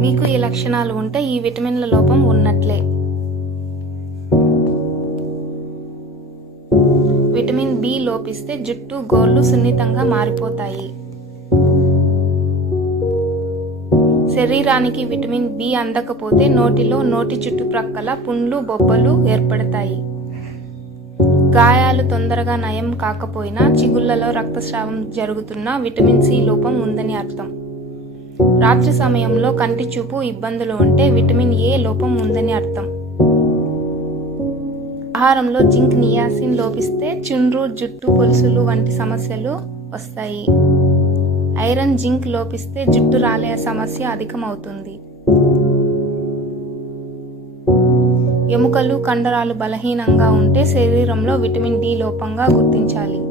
మీకు ఈ లక్షణాలు ఉంటే ఈ విటమిన్ల లోపం ఉన్నట్లే. విటమిన్ బి లోపిస్తే జుట్టు, గోర్లు సున్నితంగా మారిపోతాయి. శరీరానికి విటమిన్ బి అందకపోతే నోటిలో, నోటి చుట్టుప్రక్కల పుండ్లు, బొబ్బలు ఏర్పడతాయి. గాయాలు తొందరగా నయం కాకపోయినా, చిగుళ్లలో రక్తస్రావం జరుగుతున్నా విటమిన్ సి లోపం ఉందని అర్థం. రాత్రి సమయంలో కంటి చూపు ఇబ్బందులు ఉంటే విటమిన్ ఏ లోపం ఉందని అర్థం. ఆహారంలో జింక్, నియాసిన్ లోపిస్తే చుండ్రు, జుట్టు పొలుసులు వంటి సమస్యలు వస్తాయి. ఐరన్, జింక్ లోపిస్తే జుట్టు రాలే సమస్య అధికమవుతుంది. ఎముకలు, కండరాలు బలహీనంగా ఉంటే శరీరంలో విటమిన్ డి లోపంగా గుర్తించాలి.